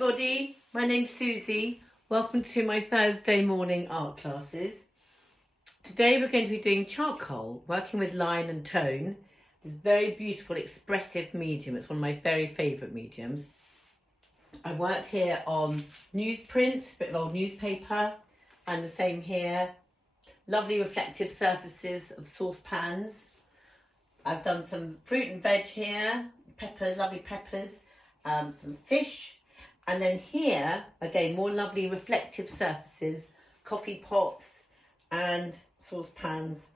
everybody, my name's Susie. Welcome to my Thursday morning art classes. Today we're going to be doing charcoal, working with line and tone. This very beautiful, expressive medium. It's one of my very favourite mediums. I worked here on newsprint, a bit of old newspaper, and the same here. Lovely reflective surfaces of saucepans. I've done some fruit and veg here, peppers, lovely peppers, some fish. And then here, again, more lovely reflective surfaces, coffee pots and saucepans,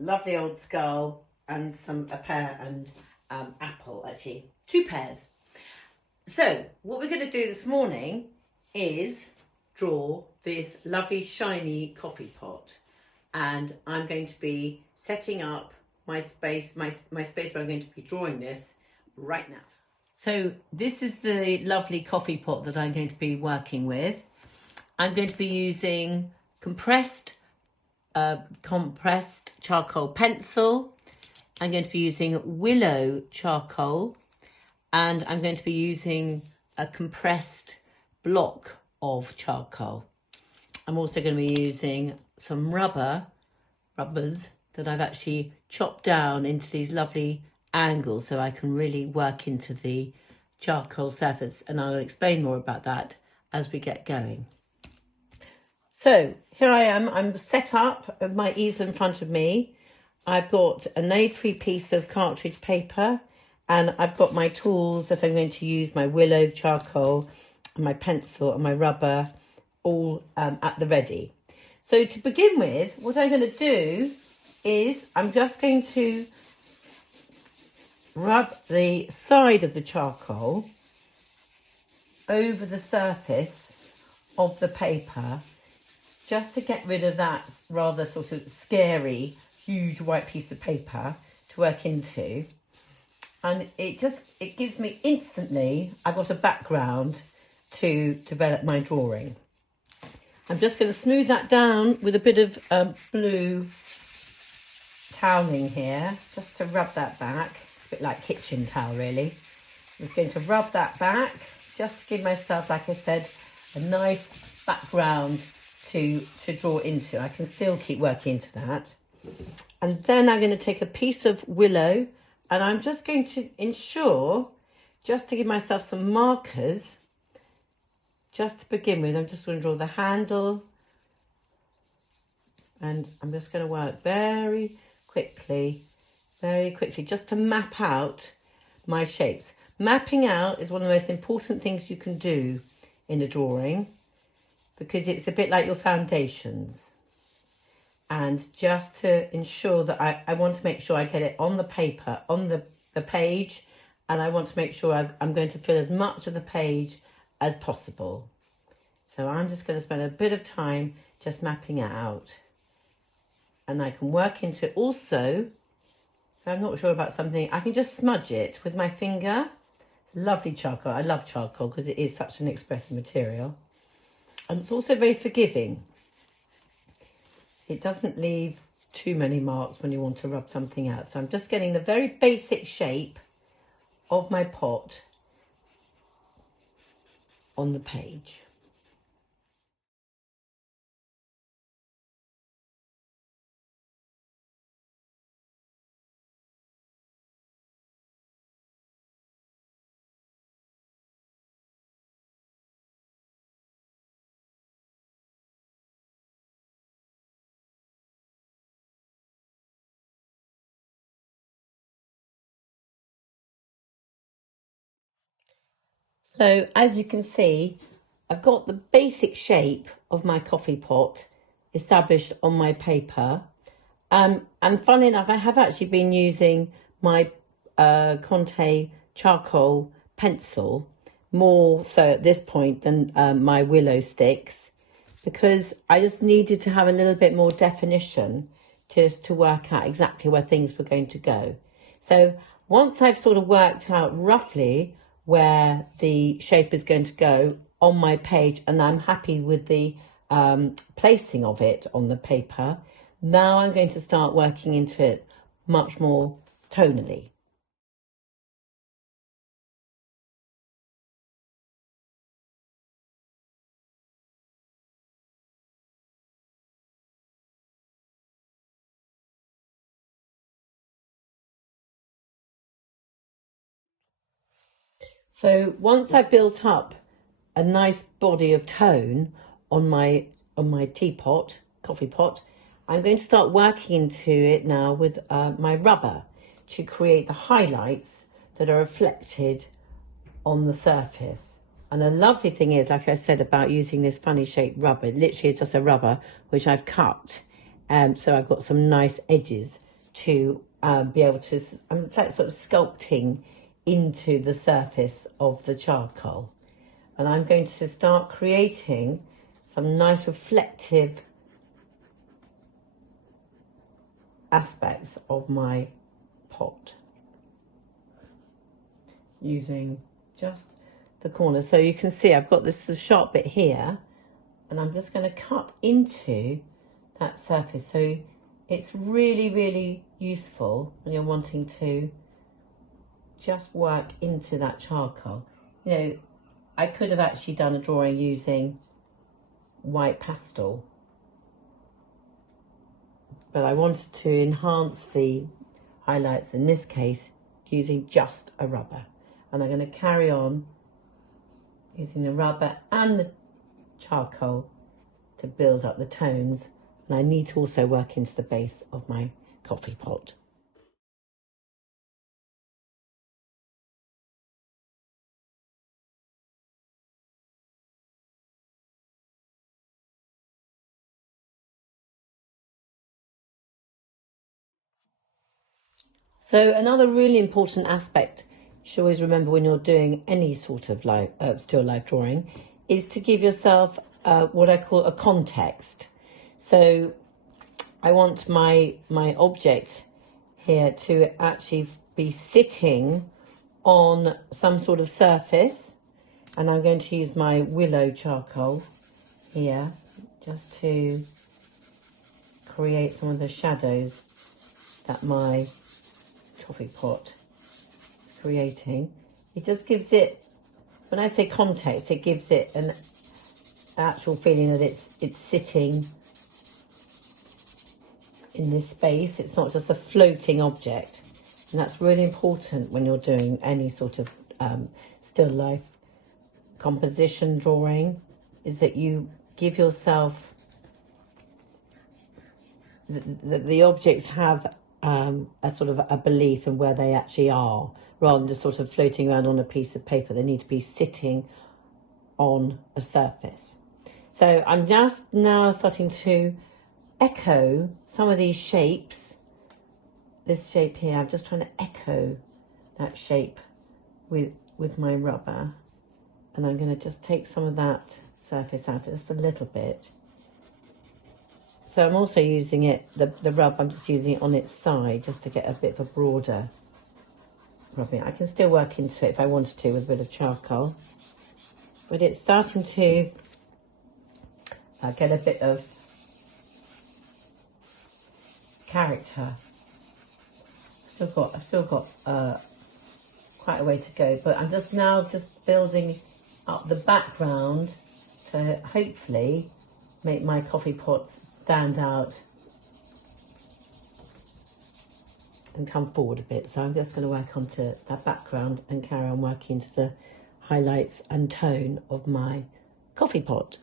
lovely old skull, and a pear and apple, actually, 2 pairs. So what we're going to do this morning is draw this lovely shiny coffee pot. And I'm going to be setting up my space where I'm going to be drawing this right now. So this is the lovely coffee pot that I'm going to be working with. I'm going to be using compressed charcoal pencil. I'm going to be using willow charcoal, and I'm going to be using a compressed block of charcoal. I'm also going to be using some rubbers that I've actually chopped down into these lovely angles so I can really work into the charcoal surface, and I'll explain more about that as we get going. So here I am, I'm set up at my easel in front of me. I've got an A3 piece of cartridge paper, and I've got my tools that I'm going to use, my willow charcoal and my pencil and my rubber, all at the ready. So to begin with, what I'm going to do is I'm just going to rub the side of the charcoal over the surface of the paper, just to get rid of that rather sort of scary, huge white piece of paper to work into. And it gives me instantly, I've got a background to develop my drawing. I'm just going to smooth that down with a bit of blue toweling here, just to rub that back. A bit like kitchen towel, really. I'm just going to rub that back, just to give myself, like I said, a nice background to draw into. I can still keep working into that. And then I'm going to take a piece of willow, and I'm just going to ensure, just to give myself some markers, just to begin with, I'm just going to draw the handle, and I'm just going to work very quickly, just to map out my shapes. Mapping out is one of the most important things you can do in a drawing, because it's a bit like your foundations. And just to ensure that I want to make sure I get it on the paper, on the page, and I want to make sure I'm going to fill as much of the page as possible. So I'm just going to spend a bit of time just mapping it out. And I can work into it also. If I'm not sure about something, I can just smudge it with my finger. It's lovely charcoal. I love charcoal because it is such an expressive material. And it's also very forgiving. It doesn't leave too many marks when you want to rub something out. So I'm just getting the very basic shape of my pot on the page. So as you can see, I've got the basic shape of my coffee pot established on my paper. And funnily enough, I have actually been using my Conte charcoal pencil more so at this point than my willow sticks, because I just needed to have a little bit more definition to work out exactly where things were going to go. So once I've sort of worked out roughly where the shape is going to go on my page, and I'm happy with the placing of it on the paper, now I'm going to start working into it much more tonally. So once I've built up a nice body of tone on my teapot, coffee pot, I'm going to start working into it now with my rubber to create the highlights that are reflected on the surface. And the lovely thing is, like I said about using this funny shaped rubber, it literally is just a rubber which I've cut. So I've got some nice edges to be able to, it's like sort of sculpting into the surface of the charcoal. And I'm going to start creating some nice reflective aspects of my pot using just the corner. So you can see I've got this sharp bit here, and I'm just going to cut into that surface. So it's really, really useful when you're wanting to just work into that charcoal. You know, I could have actually done a drawing using white pastel, but I wanted to enhance the highlights in this case using just a rubber. And I'm going to carry on using the rubber and the charcoal to build up the tones. And I need to also work into the base of my coffee pot. So another really important aspect you should always remember when you're doing any sort of still life drawing is to give yourself what I call a context. So I want my object here to actually be sitting on some sort of surface, and I'm going to use my willow charcoal here just to create some of the shadows that my coffee pot creating. It just gives it, when I say context, it gives it an actual feeling that it's sitting in this space. It's not just a floating object, and that's really important when you're doing any sort of still life composition drawing, is that you give yourself the objects have a sort of a belief in where they actually are, rather than just sort of floating around on a piece of paper. They need to be sitting on a surface. So I'm just now starting to echo some of these shapes. This shape here, I'm just trying to echo that shape with my rubber, and I'm going to just take some of that surface out just a little bit. So I'm also using it, the rub, I'm just using it on its side just to get a bit of a broader rubbing. I can still work into it if I wanted to with a bit of charcoal, but it's starting to get a bit of character. I've still got quite a way to go, but I'm just now building up the background to hopefully make my coffee pots stand out and come forward a bit. So I'm just going to work onto that background and carry on working into the highlights and tone of my coffee pot.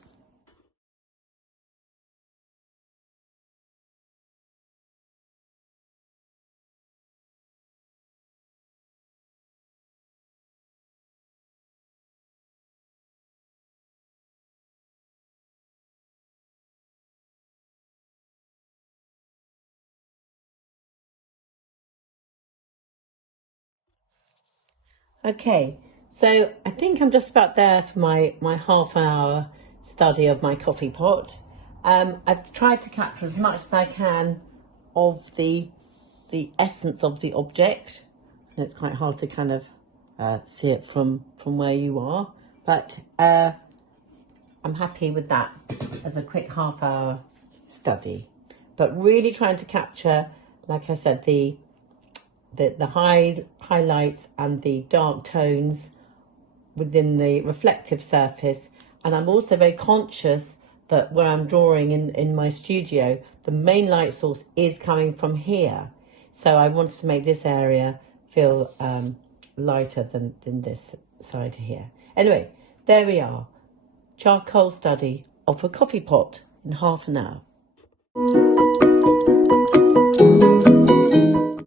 Okay, so I think I'm just about there for my half-hour study of my coffee pot. I've tried to capture as much as I can of the essence of the object, and it's quite hard to kind of see it from where you are, but I'm happy with that as a quick half-hour study. But really trying to capture, like I said, the highlights and the dark tones within the reflective surface. And I'm also very conscious that where I'm drawing in my studio, the main light source is coming from here. So I wanted to make this area feel lighter than this side here. Anyway, there we are. Charcoal study of a coffee pot in half an hour.